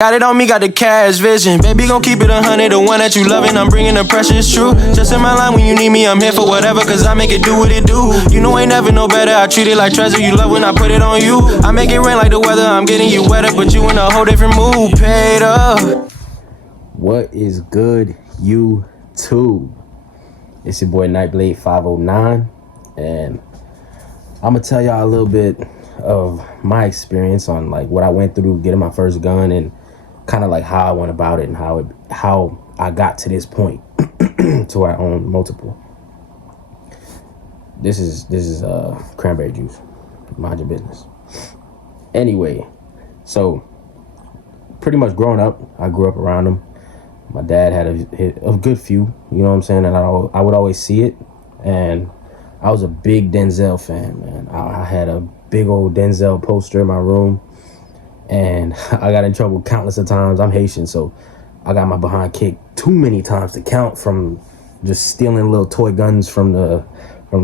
Got it on me, got the cash vision. Baby, gon' keep it 100, the one that you loving. I'm bringing the pressure, it's true. Just in my line when you need me, I'm here for whatever, cause I make it do what it do. You know ain't never no better, I treat it like treasure. You love when I put it on you. I make it rain like the weather, I'm getting you wetter, but you in a whole different mood. Paid up. What is good, YouTube? It's your boy Nightblade 509, and I'm gonna tell y'all a little bit of my experience on like what I went through getting my first gun, and kind of like how I went about it, and how I got to this point to where I own multiple. This is cranberry juice. Mind your business. Anyway, so pretty much growing up, I grew up around them. My dad had a good few, you know what I'm saying, and I would always see it. And I was a big Denzel fan, man. I had a big old Denzel poster in my room, and I got in trouble countless of times. I'm Haitian, so I got my behind kicked too many times to count from just stealing little toy guns from the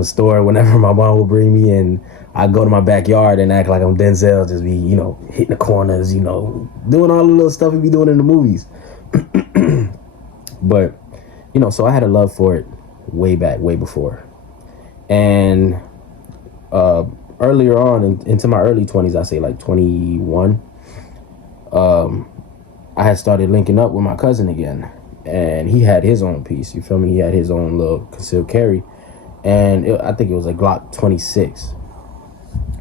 store whenever my mom would bring me, and I go to my backyard and act like I'm Denzel, just be, hitting the corners, doing all the little stuff we be doing in the movies. But, so I had a love for it way back, way before. And earlier on into my early 20s, I say like 21, I had started linking up with my cousin again, and he had his own piece, you feel me? He had his own little concealed carry, and I think it was a Glock 26.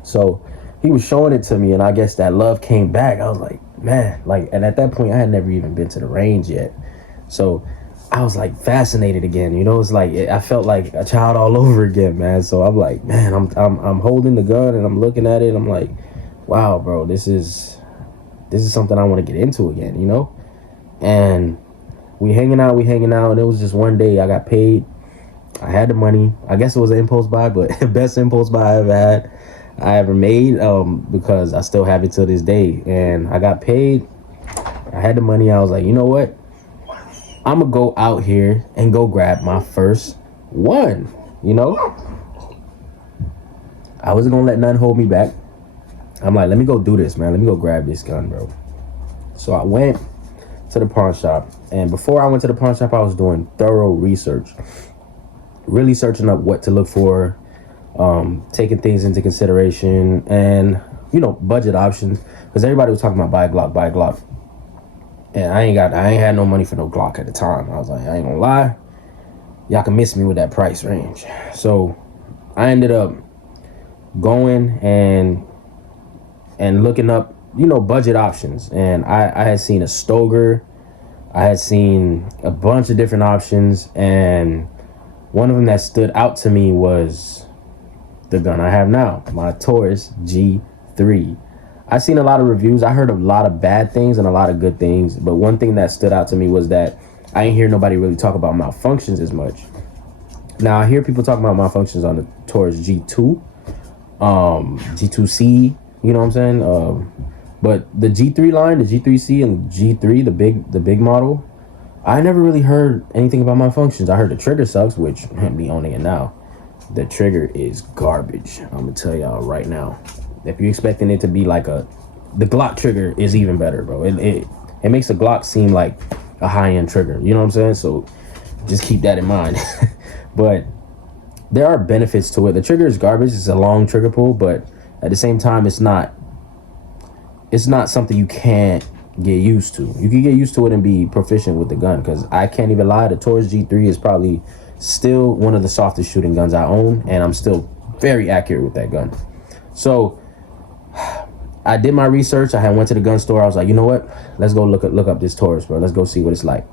So he was showing it to me, and I guess that love came back. I was like, man, and at that point I had never even been to the range yet, so I was like fascinated again. It's like I felt like a child all over again, man. So I'm like, man, I'm holding the gun and I'm looking at it. I'm like, wow, bro, this is something I want to get into again, And we hanging out, and it was just one day I got paid. I had the money. I guess it was an impulse buy, but best impulse buy I ever made, because I still have it till this day. And I got paid. I had the money. I was like, you know what? I'm gonna go out here and go grab my first one. I wasn't gonna let nothing hold me back. I'm like, let me go do this, man. Let me go grab this gun, bro. So I went to the pawn shop, and before I went to the pawn shop, I was doing thorough research, really searching up what to look for, taking things into consideration, and budget options, because everybody was talking about buy a Glock. And I ain't had no money for no Glock at the time. I was like, I ain't gonna lie, y'all can miss me with that price range. So I ended up going and looking up, budget options. And I had seen a Stoger. I had seen a bunch of different options. And one of them that stood out to me was the gun I have now, my Taurus G3. I've seen a lot of reviews. I heard a lot of bad things and a lot of good things. But one thing that stood out to me was that I ain't hear nobody really talk about malfunctions as much. Now, I hear people talk about malfunctions on the Taurus G2, G2C, you know what I'm saying? But the G3 line, the G3C and G3, the big model, I never really heard anything about malfunctions. I heard the trigger sucks, which me owning it now, the trigger is garbage. I'm gonna tell y'all right now. If you're expecting it to be like the Glock trigger is even better, bro. It makes a Glock seem like a high-end trigger. You know what I'm saying? So just keep that in mind. But there are benefits to it. The trigger is garbage. It's a long trigger pull, but at the same time, it's not something you can't get used to. You can get used to it and be proficient with the gun, because I can't even lie, the Taurus G3 is probably still one of the softest shooting guns I own, and I'm still very accurate with that gun. So I did my research. I went to the gun store. I was like, you know what? Let's go look up this Taurus, bro. Let's go see what it's like.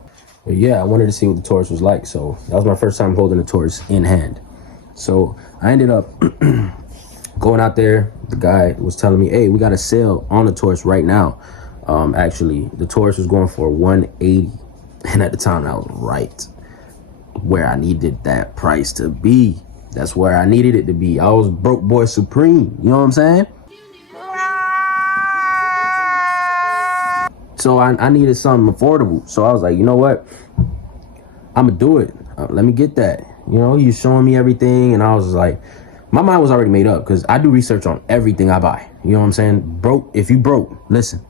But yeah, I wanted to see what the Taurus was like. So that was my first time holding a Taurus in hand. So I ended up going out there. The guy was telling me, hey, we got a sale on the Taurus right now. Actually, the Taurus was going for $180. And at the time, I was right where I needed that price to be. That's where I needed it to be. I was broke boy supreme. You know what I'm saying? So I needed something affordable. So I was like, you know what? I'm going to do it. Let me get that. He was showing me everything. And I was like, my mind was already made up, because I do research on everything I buy. You know what I'm saying? If you broke, listen.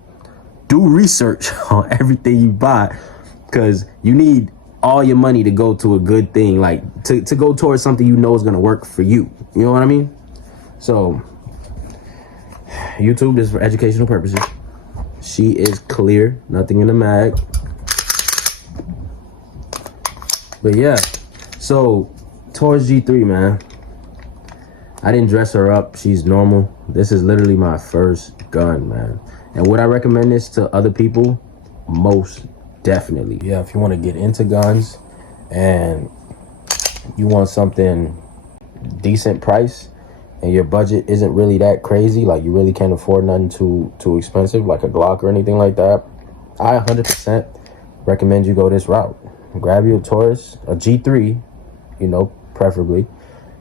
do research on everything you buy, because you need all your money to go to a good thing, like to go towards something you know is going to work for you. You know what I mean? So YouTube is for educational purposes. She is clear, nothing in the mag. But yeah, so Taurus G3, man. I didn't dress her up. She's normal. This is literally my first gun, man. And would I recommend this to other people? Most definitely. Yeah, if you want to get into guns and you want something decent price and your budget isn't really that crazy, like you really can't afford nothing too expensive, like a Glock or anything like that, I 100% recommend you go this route. Grab you a Taurus, a G3, you know, preferably.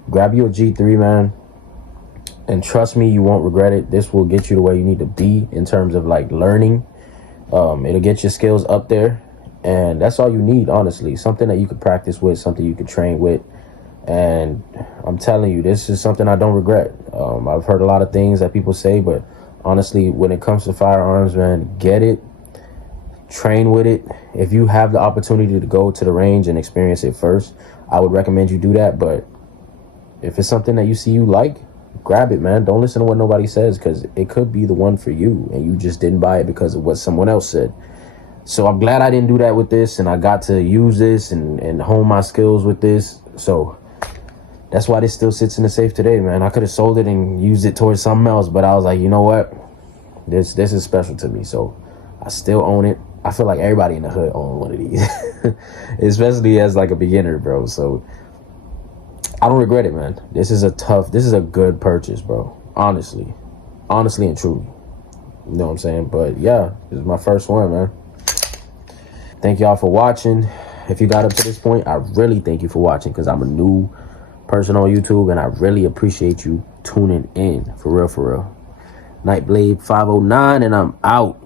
Grab you a G3, man, and trust me, you won't regret it. This will get you to where you need to be in terms of like learning. It'll get your skills up there, and that's all you need, honestly. Something that you could practice with, something you could train with. And I'm telling you, this is something I don't regret. I've heard a lot of things that people say, but honestly, when it comes to firearms, man, get it, train with it. If you have the opportunity to go to the range and experience it first, I would recommend you do that. But if it's something that you see you like, grab it, man. Don't listen to what nobody says, because it could be the one for you and you just didn't buy it because of what someone else said. So I'm glad I didn't do that with this, and I got to use this and hone my skills with this. So that's why this still sits in the safe today, man. I could have sold it and used it towards something else, but I was like, you know what? This is special to me, so I still own it. I feel like everybody in the hood own one of these, especially as like a beginner, bro. So I don't regret it, man. This is a good purchase, bro. Honestly and truly. You know what I'm saying? But yeah, this is my first one, man. Thank y'all for watching. If you got up to this point, I really thank you for watching, because I'm a new person on YouTube and I really appreciate you tuning in. For real, for real. Nightblade 509, and I'm out.